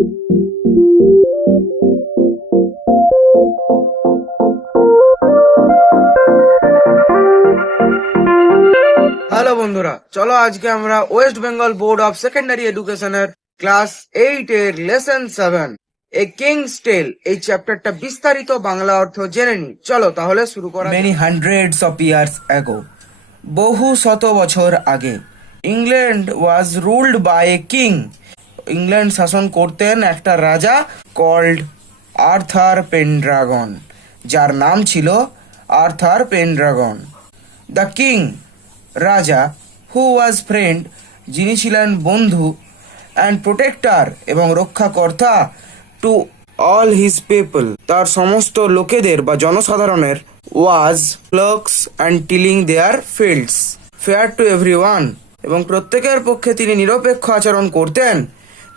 Hello বন্ধুরা, চলো আজকে আমরা West Bengal board of secondary এডুকেশনের ক্লাস 8 এর লেসন 7 এ কিংস টেল এই চ্যাপ্টারটা বিস্তারিত বাংলা অর্থ জেনে নি। চলো তাহলে শুরু করা যাক। Many hundreds of years ago, বহু শত বছর আগে, England was ruled by a king. England শাসন করতেন একটা রাজা কল্ড আর্থার পেনড্রাগন, যার নাম ছিল আর্থার পেনড্রাগন। দ্য কিং, রাজা, হু ওয়াজ ফ্রেন্ড, যিনি ছিলেন বন্ধু, অ্যান্ড প্রোটেক্টর এবং রক্ষাকর্তা, টু অল হিজ পিপল, তার সমস্ত লোকেদের বা জনসাধারণের, was flocks and tilling their fields, fair to everyone, এবং প্রত্যেকের পক্ষে তিনি নিরপেক্ষ আচরণ করতেন।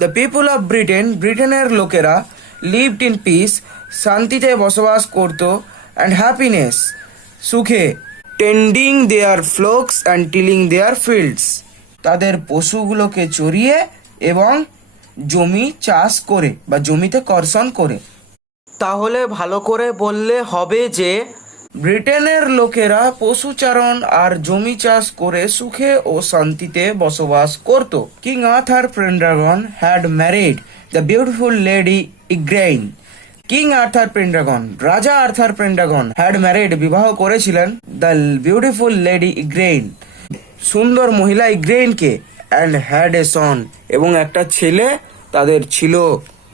দ্য পিপল অফ ব্রিটেন, ব্রিটেনের লোকেরা, লিভড ইন পিস, শান্তিতে বসবাস করত, অ্যান্ড হ্যাপিনেস, সুখে, tending their flocks and tilling their fields, তাদের পশুগুলোকে চড়িয়ে এবং জমি চাষ করে বা জমিতে কর্ষণ করে। তাহলে ভালো করে বললে হবে যে ব্রিটেনের লোকেরা পশুচারণ আর জমি চাষ করে সুখে ও শান্তিতে বসবাস করত। King Arthur Pendragon had married the beautiful lady Igraine. King Arthur Pendragon, রাজা আর্থার পেনড্রাগন, হ্যাড ম্যারিড, বিবাহ করেছিলেন, দ্য বিউটিফুল লেডি ইগ্রেইন, সুন্দর মহিলা ইগ্রেইনকে, অ্যান্ড হ্যাড এ সন, এবং একটা ছেলে তাদের ছিল।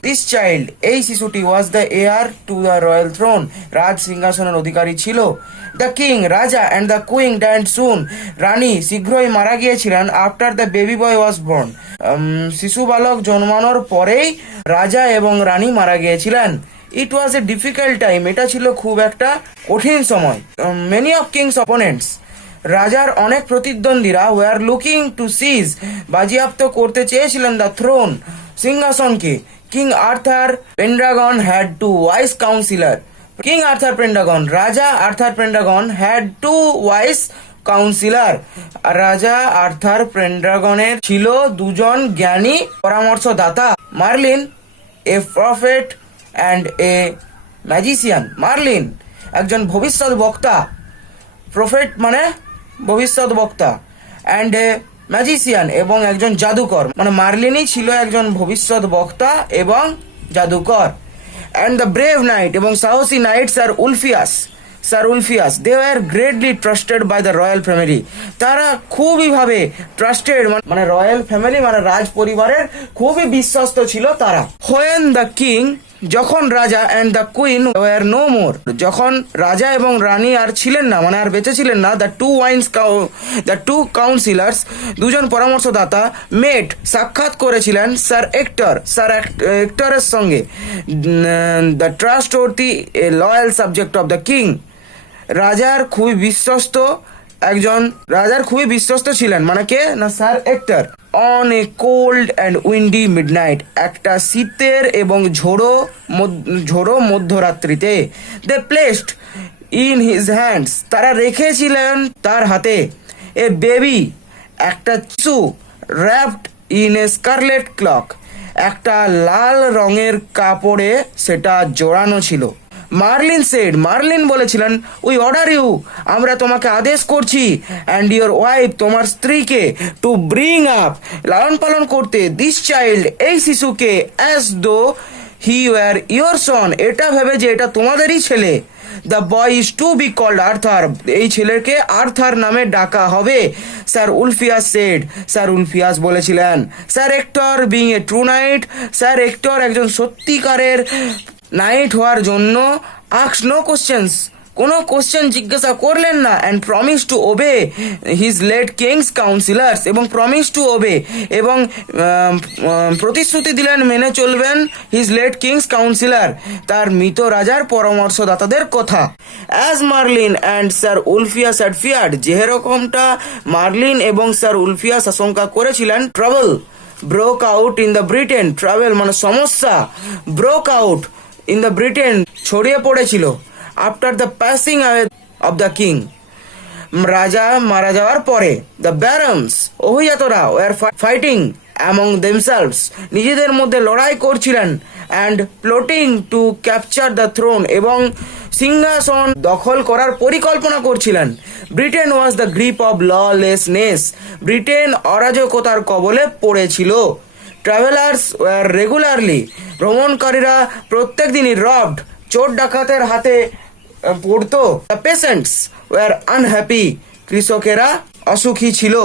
দিস চাইল্ড, এই শিশুটি, was the heir to the royal throne, রাজ সিংহাসনের অধিকারী ছিল। দ্য কিং, রাজা, and the queen died soon, রানী শীঘ্রই মারা গিয়েছিলেন। After the baby boy was born, শিশু বালক জন্মানোর পরেই রাজা এবং রানী মারা গিয়েছিলেন। ইট ওয়াজ এ ডিফিকাল্ট টাইম, এটা ছিল খুব একটা কঠিন সময়। মেনি অফ কিংস অপোনেন্টস, রাজার অনেক প্রতিদ্বন্দ্বীরা, ওয়ার লুকিং টু সিজ, বাজেয়াপ্ত করতে চেয়েছিলেন দ্য থ্রোন, সিংহাসনকে। King Arthur Pendragon had two wise counsellor. King Arthur Pendragon, রাজা Arthur Pendragon, had two wise counsellor, রাজা আর্থার পেনড্রাগনের ছিল দুজন জ্ঞানী পরামর্শদাতা, Merlin a prophet and a magician. Merlin একজন ভবিষ্যৎ বক্তা, প্রফেট মানে ভবিষ্যৎ বক্তা, অ্যান্ড এ ম্যাজিশিয়ান এবং একজন জাদুকর, মানে মার্লিনই ছিল একজন ভবিষ্যৎ বক্তা এবং জাদুকর। অ্যান্ড দ্য ব্রেভ নাইট, এবং সাহসী knight sir Ulfius, they were greatly trusted by the royal family, তারা খুবই ভাবে ট্রাস্টেড, মানে রয়্যাল ফ্যামিলি মানে রাজ পরিবারের খুবই বিশ্বস্ত ছিল তারা। হোয়েন দ্য কিং, যখন রাজা, and the queen were no more, যখন রাজা এবং রানী আর ছিলেন না, মানে আর বেঁচে ছিলেন না, দ্য টু কাউন্সিলার্স, দুজন পরামর্শদাতা, মেট, সাক্ষাৎ করেছিলেন স্যার এক্টরের সঙ্গে, the trustworthy a loyal subject of the king, রাজার খুবই বিশ্বস্ত ছিলেন, মানে কে না sir Ector. On a cold and windy midnight, একটা শীতের এবং ঝোড়ো মধ্যরাত্রিতে, they placed in his hands, তারা রেখেছিলেন তার হাতে, এ বেবি, একটা শিশু, wrapped in a scarlet cloak, একটা লাল রঙের কাপড়ে সেটা জড়ানো ছিল। মার্লিন বলেছিলেন, উই অর্ডার ইউ, আমরা তোমাকে আদেশ করছি, অ্যান্ড ইয়োর ওয়াইফ, তোমার স্ত্রীকে, টু ব্রিং আপ, লালন পালন করতে, দিস চাইল্ড, এই শিশুকে, as though he war your সন, এটা ভেবে যে এটা তোমাদেরই ছেলে। The boy is to be called Arthur, এই ছেলেকে আর্থার নামে ডাকা হবে। স্যার উলফিয়াস বলেছিলেন। Sir Ector being a true knight, sir Ector একজন সত্যিকারের নাইট হওয়ার জন্য, আস্ক নো কোশ্চেন্স, কোনো কোশ্চেন জিজ্ঞাসা করলেন না, and promise to obey his late king's councillors, এবং প্রমিস টু ওবে, এবং প্রতিশ্রুতি দিলেন মেনে চলবেন, হিজ লেট কিংস কাউন্সিলর, তার মৃত রাজার পরামর্শদাতাদের কথা। As Merlin and sir Ulfius had feared, যেরকমটা মার্লিন এবং স্যার উলফিয়াস আশঙ্কা করেছিলেন, trouble broke out in the Britain, travel মানে সমস্যা, broke out in the Britain ছড়িয়ে পড়েছিল। After the passing away of the king, রাজা মারা যাওয়ার পরে, দ্য ব্যারন্স, অভিজাতরা, ওয়ার ফাইটিং অ্যামং দেমসেলভস, নিজেদের মধ্যে লড়াই করছিলেন, and plotting to capture the throne, এবং সিংহাসন দখল করার পরিকল্পনা করছিলেন। Britain was the grip of lawlessness, Britain অরাজকতার কবলে পড়েছিল। ট্রাভেলার্স ওয়ার রেগুলারলি, ভ্রমণকারীরা প্রত্যেক দিনই রবড, চোর ডাকাতের হাতে পড়তো। দ্য পেশেন্টস ওয়ার আনহ্যাপি, কৃষকেরা অসুখী ছিল।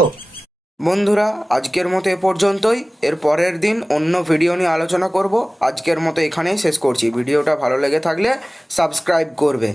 বন্ধুরা, আজকের মতো এ পর্যন্তই। এর পরের দিন অন্য ভিডিও নিয়ে আলোচনা করব। আজকের মতো এখানেই শেষ করছি। ভিডিওটা ভালো লেগে থাকলে সাবস্ক্রাইব করবে।